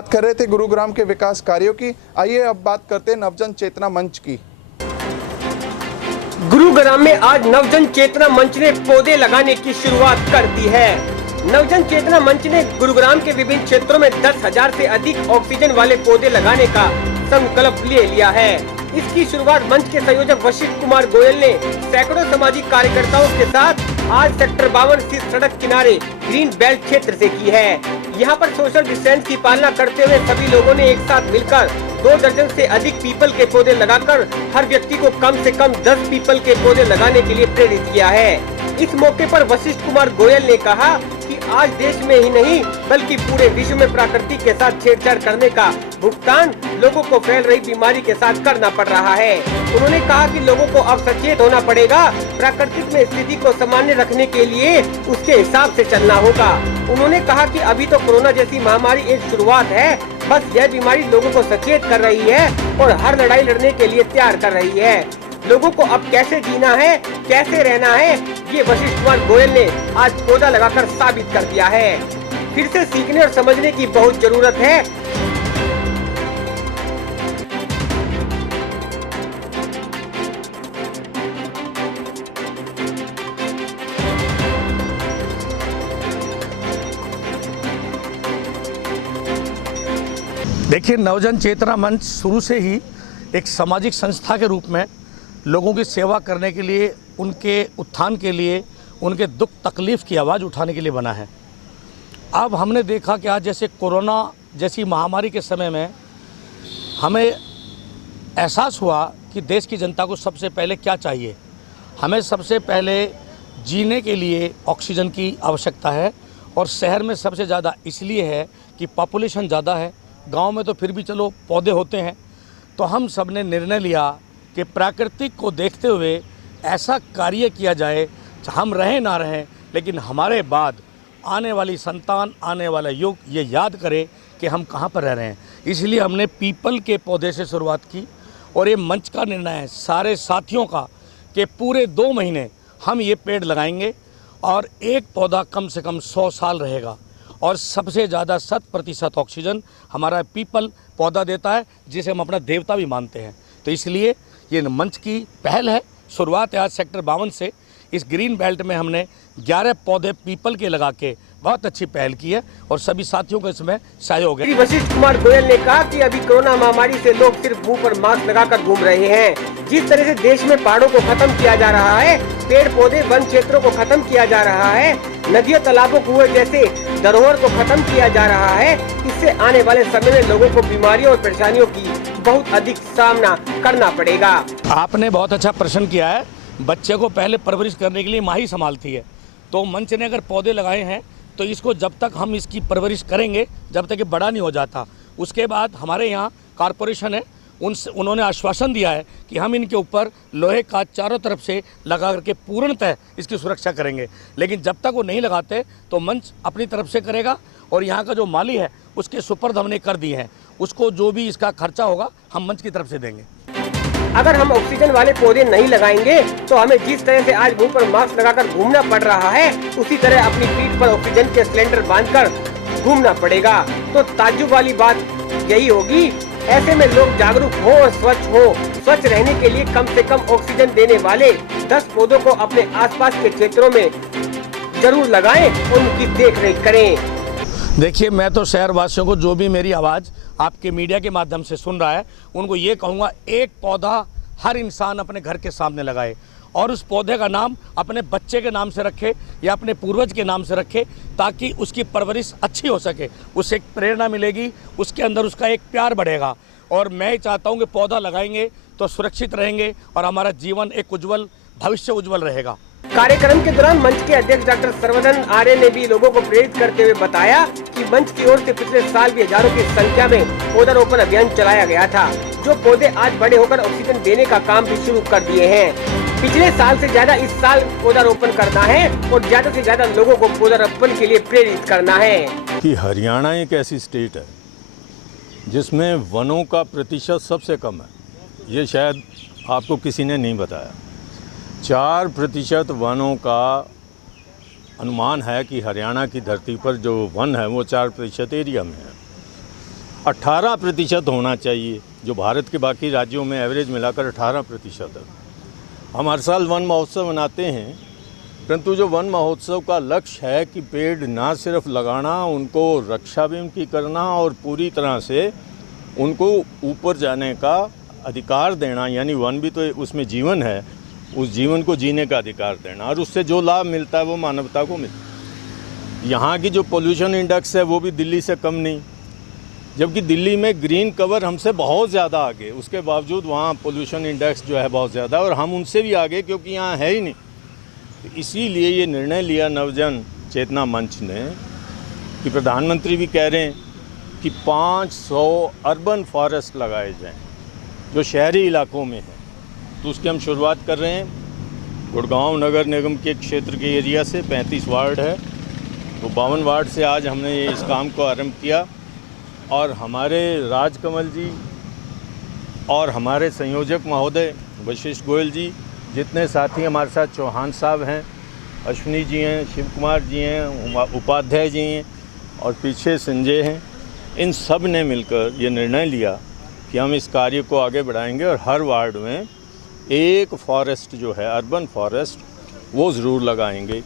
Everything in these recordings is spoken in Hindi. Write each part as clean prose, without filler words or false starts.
बात कर रहे थे गुरुग्राम के विकास कार्यों की। आइए अब बात करते हैं नवजन चेतना मंच की। गुरुग्राम में आज नवजन चेतना मंच ने पौधे लगाने की शुरुआत कर दी है। नवजन चेतना मंच ने गुरुग्राम के विभिन्न क्षेत्रों में 10,000 से अधिक ऑक्सीजन वाले पौधे लगाने का संकल्प ले लिया है। इसकी शुरुआत मंच के संयोजक वशिष्ठ कुमार गोयल ने सैकड़ों सामाजिक कार्यकर्ताओं के साथ आज सेक्टर 52 स्थित सड़क किनारे ग्रीन बेल्ट क्षेत्र से की है। यहाँ पर सोशल डिस्टेंस की पालना करते हुए सभी लोगों ने एक साथ मिलकर 2 दर्जन से अधिक पीपल के पौधे लगाकर हर व्यक्ति को कम से कम 10 पीपल के पौधे लगाने के लिए प्रेरित किया है। इस मौके पर वशिष्ठ कुमार गोयल ने कहा कि आज देश में ही नहीं बल्कि पूरे विश्व में प्रकृति के साथ छेड़छाड़ करने का भुगतान लोगों को फैल रही बीमारी के साथ करना पड़ रहा है। उन्होंने कहा कि लोगों को अब सचेत होना पड़ेगा। प्राकृतिक में स्थिति को सामान्य रखने के लिए उसके हिसाब से चलना होगा। उन्होंने कहा कि अभी तो कोरोना जैसी महामारी एक शुरुआत है, बस यह बीमारी लोगों को सचेत कर रही है और हर लड़ाई लड़ने के लिए तैयार कर रही है। लोगों को अब कैसे जीना है, कैसे रहना है, ये वशिष्ठ कुमार गोयल ने आज पौधा लगाकर साबित कर दिया है। फिर से सीखने और समझने की बहुत जरूरत है। देखिए, नवजन चेतना मंच शुरू से ही एक सामाजिक संस्था के रूप में लोगों की सेवा करने के लिए, उनके उत्थान के लिए, उनके दुख तकलीफ़ की आवाज़ उठाने के लिए बना है। अब हमने देखा कि आज जैसे कोरोना जैसी महामारी के समय में हमें एहसास हुआ कि देश की जनता को सबसे पहले क्या चाहिए। हमें सबसे पहले जीने के लिए ऑक्सीजन की आवश्यकता है और शहर में सबसे ज़्यादा इसलिए है कि पॉपुलेशन ज़्यादा है। गांव में तो फिर भी चलो पौधे होते हैं। तो हम सब ने निर्णय लिया कि प्राकृतिक को देखते हुए ऐसा कार्य किया जाए, हम रहें ना रहें लेकिन हमारे बाद आने वाली संतान, आने वाला युग ये याद करे कि हम कहाँ पर रह रहे हैं। इसलिए हमने पीपल के पौधे से शुरुआत की और ये मंच का निर्णय है सारे साथियों का कि पूरे 2 महीने हम ये पेड़ लगाएंगे और एक पौधा कम से कम 100 साल रहेगा और सबसे ज़्यादा 100% ऑक्सीजन हमारा पीपल पौधा देता है, जिसे हम अपना देवता भी मानते हैं। तो इसलिए ये मंच की पहल है। शुरुआत है आज सेक्टर 52 से। इस ग्रीन बेल्ट में हमने 11 पौधे पीपल के लगा के बहुत अच्छी पहल की है और सभी साथियों का इसमें सहयोग है। वशिष्ठ कुमार गोयल ने कहा कि अभी कोरोना महामारी से लोग सिर्फ मुंह पर मास्क लगाकर घूम रहे हैं। जिस तरह से देश में पहाड़ों को खत्म किया जा रहा है, पेड़ पौधे वन क्षेत्रों को खत्म किया जा रहा है, नदियों तालाबों कुएं जैसे धरोहर को खत्म किया जा रहा है, इससे आने वाले समय में लोगों को बीमारियों और परेशानियों की बहुत अधिक सामना करना पड़ेगा। आपने बहुत अच्छा प्रश्न किया है। बच्चे को पहले परवरिश करने के लिए माँ ही संभालती है। तो मंच ने अगर पौधे लगाए हैं तो इसको जब तक हम इसकी परवरिश करेंगे, जब तक ये बड़ा नहीं हो जाता, उसके बाद हमारे यहाँ कॉरपोरेशन है, उन्होंने आश्वासन दिया है कि हम इनके ऊपर लोहे का चारों तरफ से लगा करके पूर्णतः इसकी सुरक्षा करेंगे। लेकिन जब तक वो नहीं लगाते तो मंच अपनी तरफ से करेगा और यहाँ का जो माली है उसके सुपर्द हमने कर दिए हैं। उसको जो भी इसका खर्चा होगा हम मंच की तरफ से देंगे। अगर हम ऑक्सीजन वाले पौधे नहीं लगाएंगे तो हमें जिस तरह से आज मुंह पर मास्क लगाकर घूमना पड़ रहा है, उसी तरह अपनी पीठ पर ऑक्सीजन के सिलेंडर बांधकर घूमना पड़ेगा। तो ताज्जुब वाली बात यही होगी। ऐसे में लोग जागरूक हो और स्वच्छ हो। स्वच्छ रहने के लिए कम से कम ऑक्सीजन देने वाले 10 पौधों को अपने आसपास के क्षेत्रों में जरूर लगाएं और उनकी देखरेख करें। देखिए, मैं तो शहरवासियों को, जो भी मेरी आवाज़ आपके मीडिया के माध्यम से सुन रहा है, उनको ये कहूँगा, एक पौधा हर इंसान अपने घर के सामने लगाए और उस पौधे का नाम अपने बच्चे के नाम से रखे या अपने पूर्वज के नाम से रखे, ताकि उसकी परवरिश अच्छी हो सके। उससे एक प्रेरणा मिलेगी, उसके अंदर उसका एक प्यार बढ़ेगा। और मैं चाहता हूँ कि पौधा लगाएंगे तो सुरक्षित रहेंगे और हमारा जीवन एक उज्जवल भविष्य उज्जवल रहेगा। कार्यक्रम के दौरान मंच के अध्यक्ष डॉक्टर सर्वधन आर्य ने भी लोगों को प्रेरित करते हुए बताया कि मंच की ओर से पिछले साल भी हजारों की संख्या में पौधारोपण अभियान चलाया गया था, जो पौधे आज बड़े होकर ऑक्सीजन देने का काम भी शुरू कर दिए हैं। पिछले साल से ज्यादा इस साल पौधारोपण करना है और ज्यादा से ज्यादा लोगों को पौधारोपण के लिए प्रेरित करना है। कि हरियाणा एक ऐसी स्टेट है जिसमें वनों का प्रतिशत सबसे कम है। ये शायद आपको किसी ने नहीं बताया। 4% वनों का अनुमान है कि हरियाणा की धरती पर जो वन है वो 4% एरिया में है। 18% होना चाहिए, जो भारत के बाकी राज्यों में एवरेज मिलाकर 18% है। हम हर साल वन महोत्सव मनाते हैं, परंतु जो वन महोत्सव का लक्ष्य है कि पेड़ ना सिर्फ लगाना, उनको रक्षा भी उनकी करना और पूरी तरह से उनको ऊपर जाने का अधिकार देना, यानी वन भी तो उसमें जीवन है, उस जीवन को जीने का अधिकार देना, और उससे जो लाभ मिलता है वो मानवता को मिलता है। यहाँ की जो पोल्यूशन इंडेक्स है वो भी दिल्ली से कम नहीं, जबकि दिल्ली में ग्रीन कवर हमसे बहुत ज़्यादा आगे, उसके बावजूद वहाँ पोल्यूशन इंडेक्स जो है बहुत ज़्यादा, और हम उनसे भी आगे क्योंकि यहाँ है ही नहीं। तो इसीलिए ये निर्णय लिया नवजन चेतना मंच ने कि प्रधानमंत्री भी कह रहे हैं कि 500 अर्बन फॉरेस्ट लगाए जाएं जो शहरी इलाकों में हैं। तो उसकी हम शुरुआत कर रहे हैं गुड़गांव नगर निगम के क्षेत्र के एरिया से। 35 वार्ड है, वो 52 वार्ड से आज हमने ये इस काम को आरंभ किया, और हमारे राजकमल जी और हमारे संयोजक महोदय वशिष्ठ गोयल जी, जितने साथी हमारे साथ चौहान साहब हैं, अश्विनी जी हैं, शिव कुमार जी हैं, उपाध्याय जी हैं, और पीछे संजय हैं, इन सब ने मिलकर ये निर्णय लिया कि हम इस कार्य को आगे बढ़ाएंगे और हर वार्ड में एक फॉरेस्ट जो है, अर्बन फॉरेस्ट, वो ज़रूर लगाएंगे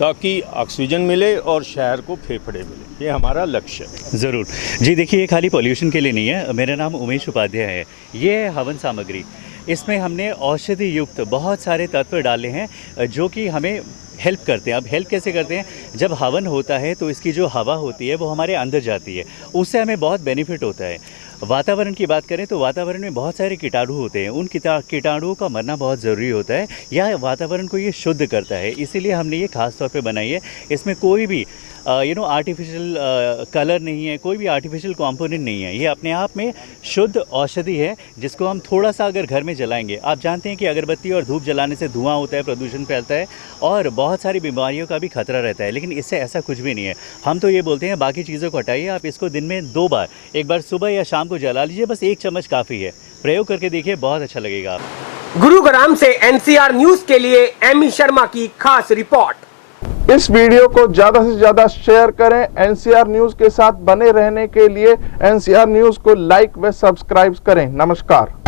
ताकि ऑक्सीजन मिले और शहर को फेफड़े मिले। ये हमारा लक्ष्य है। ज़रूर जी। देखिए, ये खाली पॉल्यूशन के लिए नहीं है। मेरा नाम उमेश उपाध्याय है। ये है हवन सामग्री। इसमें हमने औषधि युक्त बहुत सारे तत्व डाले हैं जो कि हमें हेल्प करते हैं। अब हेल्प कैसे करते हैं? जब हवन होता है तो इसकी जो हवा होती है वो हमारे अंदर जाती है, उससे हमें बहुत बेनिफिट होता है। वातावरण की बात करें तो वातावरण में बहुत सारे कीटाणु होते हैं, उन कीटाणुओं का मरना बहुत ज़रूरी होता है, या वातावरण को ये शुद्ध करता है। इसीलिए हमने ये खास तौर पे बनाई है। इसमें कोई भी आर्टिफिशियल कलर नहीं है, कोई भी आर्टिफिशियल कंपोनेंट नहीं है। ये अपने आप में शुद्ध औषधि है, जिसको हम थोड़ा सा अगर घर में जलाएंगे, आप जानते हैं कि अगरबत्ती और धूप जलाने से धुआं होता है, प्रदूषण फैलता है और बहुत सारी बीमारियों का भी खतरा रहता है, लेकिन इससे ऐसा कुछ भी नहीं है। हम तो ये बोलते हैं बाकी चीज़ों को हटाइए, आप इसको दिन में 2 बार, एक बार सुबह या शाम को जला लीजिए, बस 1 चम्मच काफ़ी है। प्रयोग करके देखिए, बहुत अच्छा लगेगा आपको। गुरुग्राम से एनसीआर न्यूज के लिए एमी शर्मा की खास रिपोर्ट। इस वीडियो को ज्यादा से ज्यादा शेयर करें। एनसीआर न्यूज के साथ बने रहने के लिए एनसीआर न्यूज को लाइक व सब्सक्राइब करें। नमस्कार।